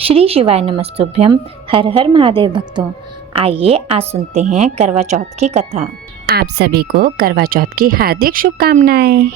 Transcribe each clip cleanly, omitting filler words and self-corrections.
श्री शिवाय नमस्तुभ्यम। हर हर महादेव भक्तों, आइए आज सुनते हैं करवा चौथ की कथा। आप सभी को करवा चौथ की हार्दिक शुभकामनाएं।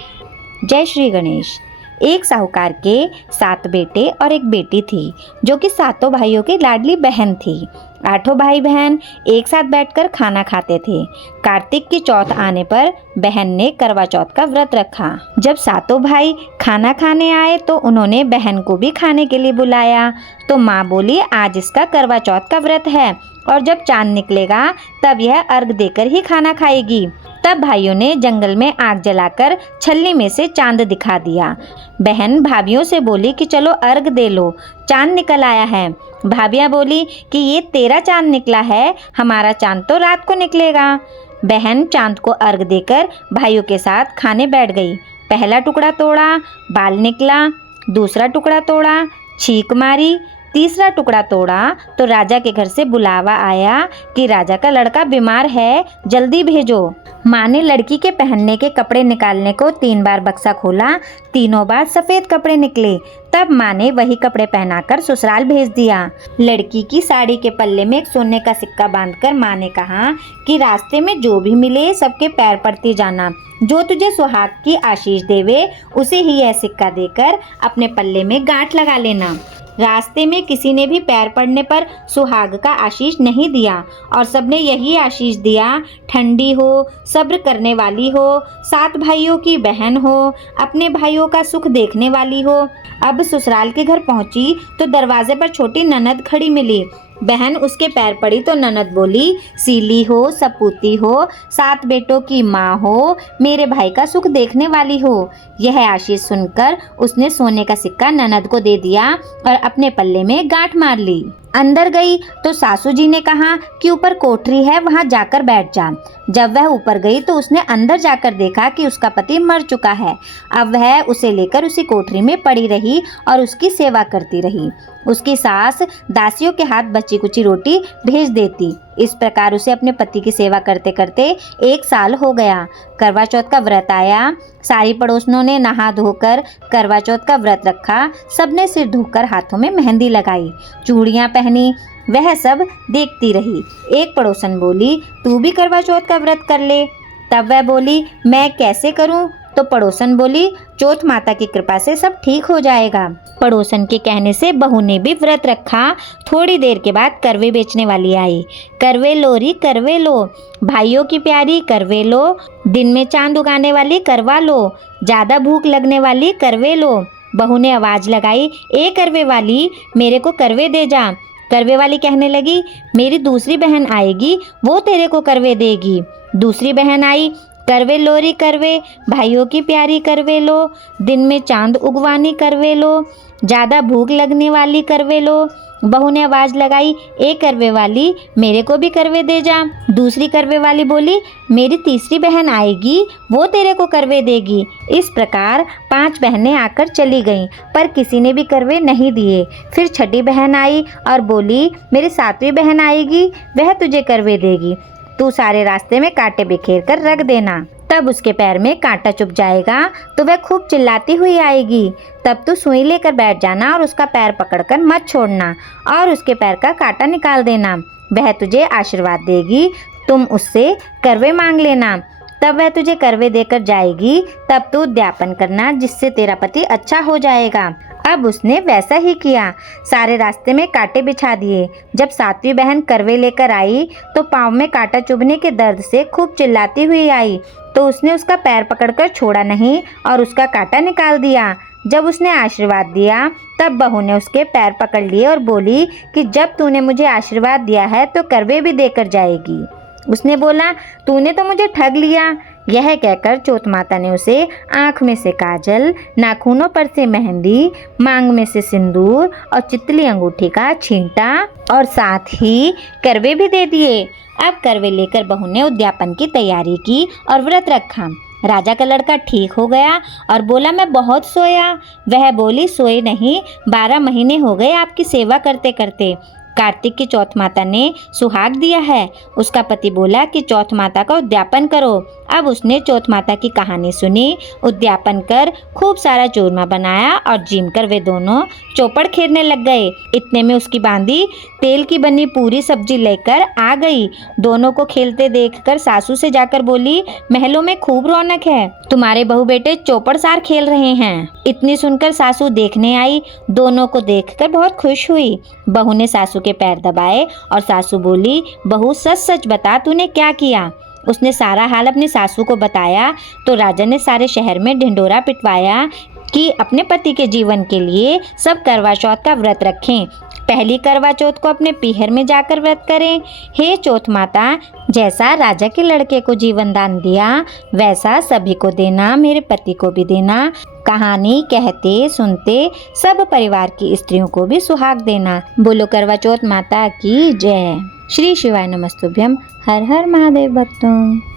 जय श्री गणेश। एक साहूकार के 7 बेटे और एक बेटी थी, जो कि सातों भाइयों की लाडली बहन थी। 8 भाई बहन एक साथ बैठकर खाना खाते थे। कार्तिक की चौथ आने पर बहन ने करवा चौथ का व्रत रखा। जब सातों भाई खाना खाने आए तो उन्होंने बहन को भी खाने के लिए बुलाया। तो माँ बोली, आज इसका करवा चौथ का व्रत है और जब चांद निकलेगा तब यह अर्घ देकर ही खाना खाएगी। तब भाइयों ने जंगल में आग जलाकर छलनी में से चांद दिखा दिया। बहन भाभियों से बोली कि चलो अर्घ दे लो, चांद निकल आया है। भाभियाँ बोली कि ये तेरा चांद निकला है, हमारा चांद तो रात को निकलेगा। बहन चांद को अर्घ देकर भाइयों के साथ खाने बैठ गई। पहला टुकड़ा तोड़ा, बाल निकला। दूसरा टुकड़ा तोड़ा, छींक मारी। तीसरा टुकड़ा तोड़ा तो राजा के घर से बुलावा आया कि राजा का लड़का बीमार है, जल्दी भेजो। माँ ने लड़की के पहनने के कपड़े निकालने को 3 बार बक्सा खोला। तीनों बार सफ़ेद कपड़े निकले। तब माँ ने वही कपड़े पहनाकर ससुराल भेज दिया। लड़की की साड़ी के पल्ले में एक सोने का सिक्का बांधकर माँ ने कहा कि रास्ते में जो भी मिले सबके पैर पड़ती जाना, जो तुझे सुहाग की आशीष देवे उसे ही यह सिक्का देकर अपने पल्ले में गांठ लगा लेना। रास्ते में किसी ने भी पैर पड़ने पर सुहाग का आशीष नहीं दिया और सबने यही आशीष दिया, ठंडी हो, सब्र करने वाली हो, 7 भाइयों की बहन हो, अपने भाइयों का सुख देखने वाली हो। अब ससुराल के घर पहुंची तो दरवाजे पर छोटी ननद खड़ी मिली। बहन उसके पैर पड़ी तो ननद बोली, सीली हो, सपूती हो, 7 बेटों की माँ हो, मेरे भाई का सुख देखने वाली हो। यह आशीष सुनकर उसने सोने का सिक्का ननद को दे दिया और अपने पल्ले में गांठ मार ली। अंदर गई तो सासू जी ने कहा कि ऊपर कोठरी है, वहां जाकर बैठ जा। जब वह ऊपर गई तो उसने अंदर जाकर देखा कि उसका पति मर चुका है। अब वह उसे लेकर उसी कोठरी में पड़ी रही और उसकी सेवा करती रही। उसकी सास दासियों के हाथ बची कुची रोटी भेज देती। इस प्रकार उसे अपने पति की सेवा करते करते 1 साल हो गया। करवा चौथ का व्रत आया। सारी पड़ोसनों ने नहा धोकर करवा चौथ का व्रत रखा। सबने सिर धोकर हाथों में मेहंदी लगाई, चूड़ियाँ पहनी। वह सब देखती रही। एक पड़ोसन बोली, तू भी करवा चौथ का व्रत कर ले। तब वह बोली, मैं कैसे करूं? तो पड़ोसन बोली, चौथ माता की कृपा से सब ठीक हो जाएगा। पड़ोसन के कहने से बहू ने भी व्रत रखा। थोड़ी देर के बाद करवे बेचने वाली आई। करवे लो री करवे लो, भाइयों की प्यारी करवे लो, दिन में चांद उगाने वाली करवा लो, ज़्यादा भूख लगने वाली करवे लो। बहू ने आवाज़ लगाई, ए करवे वाली, मेरे को करवे दे जा। करवे वाली कहने लगी, मेरी दूसरी बहन आएगी, वो तेरे को करवे देगी। दूसरी बहन आई, करवे लोरी करवे, भाइयों की प्यारी करवे लो, दिन में चांद उगवानी करवे लो, ज़्यादा भूख लगने वाली करवे लो। बहू ने आवाज़ लगाई, ए करवे वाली, मेरे को भी करवे दे जा। दूसरी करवे वाली बोली, मेरी तीसरी बहन आएगी, वो तेरे को करवे देगी। इस प्रकार 5 बहनें आकर चली गईं, पर किसी ने भी करवे नहीं दिए। फिर छठी बहन आई और बोली, मेरी 7वीं बहन आएगी, वह तुझे करवे देगी, तू सारे रास्ते में कांटे बिखेर कर रख देना। तब उसके पैर में कांटा चुभ जाएगा तो वह खूब चिल्लाती हुई आएगी। तब तू सुई लेकर बैठ जाना और उसका पैर पकड़कर मत छोड़ना और उसके पैर का कांटा निकाल देना। वह तुझे आशीर्वाद देगी, तुम उससे करवे मांग लेना। तब वह तुझे करवे देकर जाएगी। तब तू उद्यापन करना, जिससे तेरा पति अच्छा हो जाएगा। अब उसने वैसा ही किया। सारे रास्ते में कांटे बिछा दिए। जब 7वीं बहन करवे लेकर आई तो पाँव में कांटा चुभने के दर्द से खूब चिल्लाती हुई आई। तो उसने उसका पैर पकड़कर छोड़ा नहीं और उसका कांटा निकाल दिया। जब उसने आशीर्वाद दिया तब बहू ने उसके पैर पकड़ लिए और बोली कि जब तूने मुझे आशीर्वाद दिया है तो करवे भी देकर जाएगी। उसने बोला, तूने तो मुझे ठग लिया। यह कहकर चौथ माता ने उसे आँख में से काजल, नाखूनों पर से मेहंदी, मांग में से सिंदूर और चितली अंगूठी का छींटा और साथ ही करवे भी दे दिए। अब करवे लेकर बहू ने उद्यापन की तैयारी की और व्रत रखा। राजा का लड़का ठीक हो गया और बोला, मैं बहुत सोया। वह बोली, सोए नहीं, 12 महीने हो गए आपकी सेवा करते करते। कार्तिक की चौथ माता ने सुहाग दिया है। उसका पति बोला कि चौथ माता का उद्यापन करो। अब उसने चौथ माता की कहानी सुनी, उद्यापन कर खूब सारा चूरमा बनाया और जीम कर वे दोनों चौपड़ खेलने लग गए। इतने में उसकी बांदी तेल की बनी पूरी सब्जी लेकर आ गई। दोनों को खेलते देखकर सासू से जाकर बोली, महलों में खूब रौनक है, तुम्हारे बहू बेटे चौपड़ सार खेल रहे हैं। इतनी सुनकर सासू देखने आई। दोनों को देखकर बहुत खुश हुई। बहू ने सासू के पैर दबाए और सासू बोली, बहू सच सच बता तूने क्या किया। उसने सारा हाल अपनी सासू को बताया तो राजा ने सारे शहर में ढिंढोरा पिटवाया कि अपने पति के जीवन के लिए सब करवा चौथ का व्रत रखें। पहली करवा चौथ को अपने पीहर में जाकर व्रत करें। हे चौथ माता, जैसा राजा के लड़के को जीवन दान दिया वैसा सभी को देना, मेरे पति को भी देना। कहानी कहते सुनते सब परिवार की स्त्रियों को भी सुहाग देना। बोलो करवा चौथ माता की जय। श्री शिवाय नमस्तुभ्यम। हर हर महादेव भक्तों।